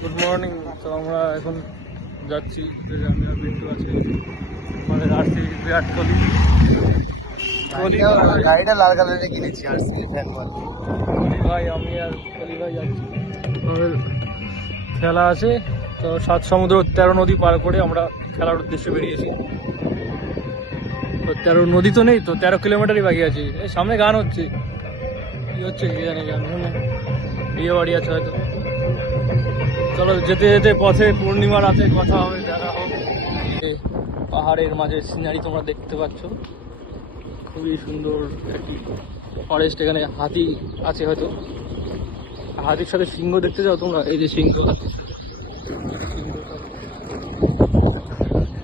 Good morning. তো আমরা এখন যাচ্ছি, আমি আর বিট্টু আছে আমাদের আরসিবি বিরাট কোহলি। গাড়িটা লাল কালারে কিনেছি আরসিবি ফ্যান বল। কোহলি ভাই, আমি আর কোহলি ভাই যাচ্ছি। আমাদের খেলা আছে, তো 7 সমুদ্র 13 নদী পার করে আমরা খেলার উদ্দেশ্যে বেরিয়েছি। তো 13 নদী তো নেই, তো 13 কিলোমিটারই বাকি আছে। এই সামনে গান হচ্ছে, কি হচ্ছে কি জানি, গান বিয়ে বাড়ি আছে হয়তো। চলো, যেতে যেতে পথে পূর্ণিমা রাতে কথা হবে, দেখা হোক। পাহাড়ের মাঝে সিনারি তোমরা দেখতে পাচ্ছ, খুবই সুন্দর একটি ফরেস্ট। এখানে হাতি আছে হয়তো, হাতির সাথে সিংহ দেখতে যাও তোমরা, এই যে সিংহ।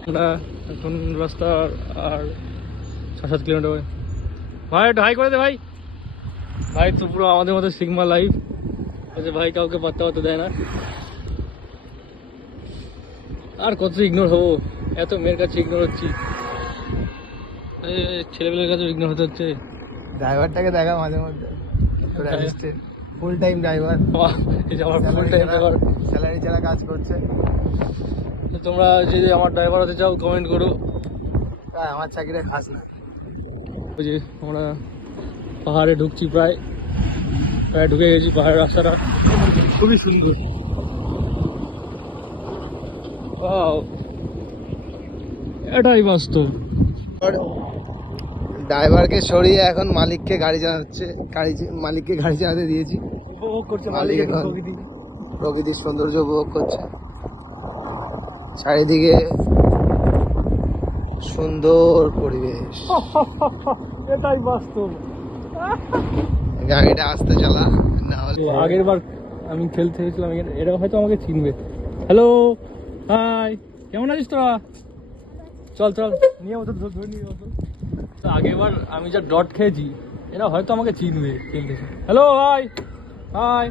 আমরা এখন রাস্তা আর 6-7 কিলোমিটার। ভাই একটু হাই করে দে ভাই। ভাই তো পুরো আমাদের মতো সিগমা লাইফ আছে ভাই, কাউকে পাত্তা পাত্তা দেয় না। আর কত ইগনোর হবো, এত মেয়ের কাছে ইগনোর হচ্ছি, ছেলেপেলের কাছে ইগনোর হতে হচ্ছে। ড্রাইভারটাকে দেখা মাঝে মধ্যে, তোর অ্যাসিস্ট্যান্ট ফুল টাইম ড্রাইভার, এই যে আমার ফুল টাইম ড্রাইভার, স্যালারি ছাড়া কাজ করছে। তোমরা যে আমার ড্রাইভার হতে চাও কমেন্ট করো। আমার চাকরিটা খাস না। ওই যে আমরা পাহাড়ে ঢুকছি, প্রায় ঢুকে গেছি। পাহাড়ের রাস্তাটা খুবই সুন্দর। এটাই বাস্তব। ড্রাইভারকে সরিয়ে এখন মালিককে গাড়ি চালাচ্ছে, মালিককে গাড়ি চালাতে দিয়েছি। উপভোগ করছে মালিক মালিক এখন প্রকৃতি। প্রকৃতির সৌন্দর্য উপভোগ করছে। চারিদিকে সুন্দর পরিবেশ। এটাই বাস্তব। গাড়িটা আস্তে চালা, না হলে আগের বার আমি খেলতে গেছিলাম, এরা হয়তো আমাকে চিনবে। হ্যালো, হাই, কেমন আছিস তোরা? চল চল, নিয়ে মতো ধরে নিয়ে মতো। তো আগের বার আমি যা ডট খেয়েছি, এরা হয়তো আমাকে চিনবে খেলতে। হ্যালো, হাই হাই,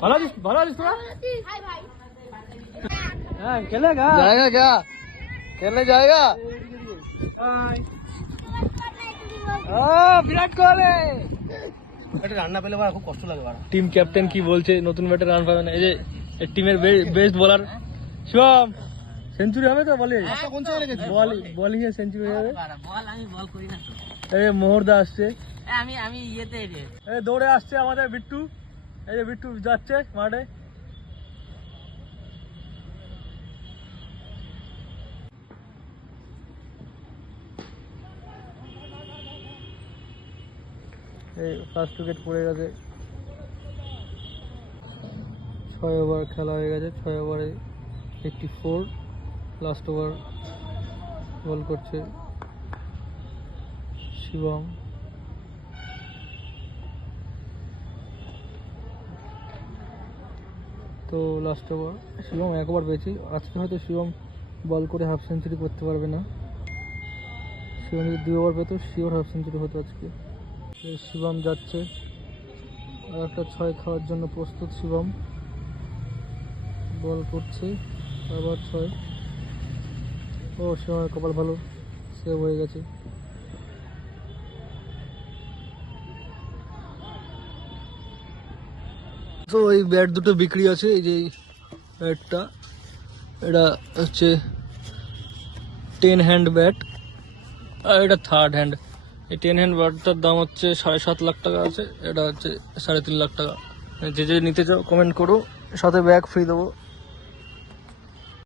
ভালো আছিস? ভালো আছিস তোরা? হ্যাঁ, খেলেগা जाएगा क्या खेलने जाएगा? হাই। বিরাট কোহলি রান্না পেলে খুব কষ্ট লাগে। টিম ক্যাপ্টেন কি বলছে, নতুন ব্যাটে রান পাবে না। এই যে টিমের বেস্ট বোলার শিবম, সেঞ্চুরি হবে তো? বলে বোলিং এ সেঞ্চুরি হবে। এই মোহরদা আসছে, আমি ইয়েতে এই দৌড়ে আসছে আমাদের বিট্টু। এই যে বিট্টু যাচ্ছে মাঠে। এই ফার্স্ট উইকেট পড়ে গেছে। 6 ওভার খেলা হয়ে গেছে। 6 ওভারে 84। লাস্ট ওভার বল করছে শিবম। তো লাস্ট ওভার শিবম 1 ওভার পেয়েছি। আজকে হয়তো শিবম বল করে হাফ সেঞ্চুরি করতে পারবে না। শিবম যদি 2 ওভার পেত, শিওর হাফ সেঞ্চুরি হতো আজকে। শিবম যাচ্ছে, আর একটা 6 খাওয়ার জন্য প্রস্তুত শিবম। বল করছে, আবার 6। ও শিবমের কপাল ভালো, সেভ হয়ে গেছে। তো এই ব্যাট দুটো বিক্রি আছে। এই যে ব্যাটটা, এটা হচ্ছে 10 হ্যান্ড ব্যাট, আর এটা 3rd হ্যান্ড। এই 10 হ্যান্ড ব্যাটটার দাম হচ্ছে 7.5 লাখ টাকা আছে, এটা হচ্ছে 3.5 লাখ টাকা। যে যে নিতে চাও কমেন্ট করো, সাথে ব্যাগ ফ্রি দেবো।